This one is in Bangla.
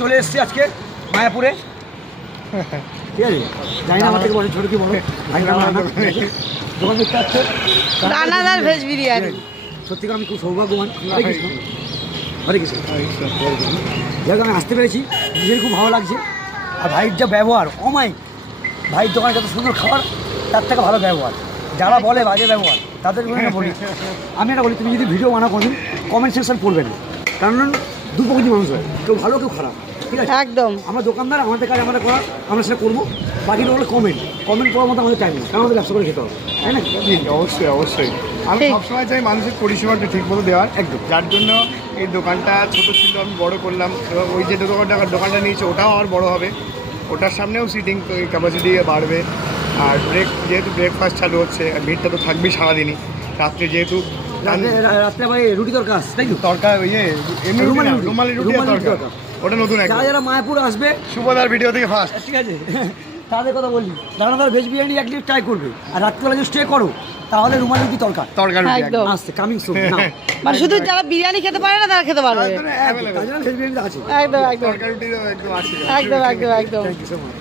চলে এসেছি আজকে মায়াপুরে, ঠিক আছে? জানি না আমার থেকে বড় ছোট কি বড় ভাই দোকান দেখতে পাচ্ছে দানাদার ভেজ বিরিয়ানি। সত্যি আমি খুব সৌভাগ্যবান। হরে কৃষ্ণ যাই আমি আসতে পেরেছি, নিজের খুব ভালো লাগছে। আর ভাইয়ের যা ব্যবহার অমায়িক, ভাইয়ের দোকানে যত সুন্দর খাবার তার থেকে ভালো ব্যবহার। যারা বলে বাজে ব্যবহার তাদের বলি, আমি এটা বলি, তুমি যদি ভিডিও বানাও কোনোদিন কমেন্ট সেকশন পড়বে না, কারণ দু প্রকৃতি মানুষ হয়, কেউ ভালো কেউ খারাপ, ঠিক আছে? একদম আমরা দোকানদার, আমাদের কাজ আমরা করা, আমরা সেটা করবো। বাকি হলো কমেন্ট করার মতো আমাদের টাইম নেই, কারণ আমাদের ব্যবসা করে খেতে হবে, তাই না? অবশ্যই অবশ্যই আমি সবসময় চাই মানুষের পরিষেবাটা ঠিক মতো দেওয়ার, একদম। যার জন্য এই দোকানটা ছোটো ছিল, আমি বড় করলাম। এবং ওই যে দোকানটা নিয়েছে ওটাও আর বড় হবে, ওটার সামনেও সিটিং ক্যাপাসিটি বাড়বে। আর যেহেতু ব্রেকফাস্ট চালু হচ্ছে, আর ভিড়টা তো থাকবেই সারাদিনই। রাত্রে যেহেতু রাত্রে ভাই রুটি তরকার, তাই তো? তরকার রুমালি রুটি আর তরকার, ওটা নতুন যারা যারা মায়াপুর আসবে, শুভদার ভিডিও থেকে ফার্স্ট, ঠিক আছে? তাদের কথা বললি, দানাদার ভেজ বিরিয়ানি একদিন ট্রাই করবে। আর রাত্রিবেলা যদি স্টে করো তাহলে রুমালি রুটি তরকার একদম আসছে, কামিং সুন না। মানে শুধু যারা বিরিয়ানি খেতে পারে না তারা খেতে পারবে। তার জন্য ভেজ বিরিয়ানি আছে, একদম একদম তরকার রুটি একদম আছে। একদম একদম একদম থ্যাংক ইউ সো মাচ।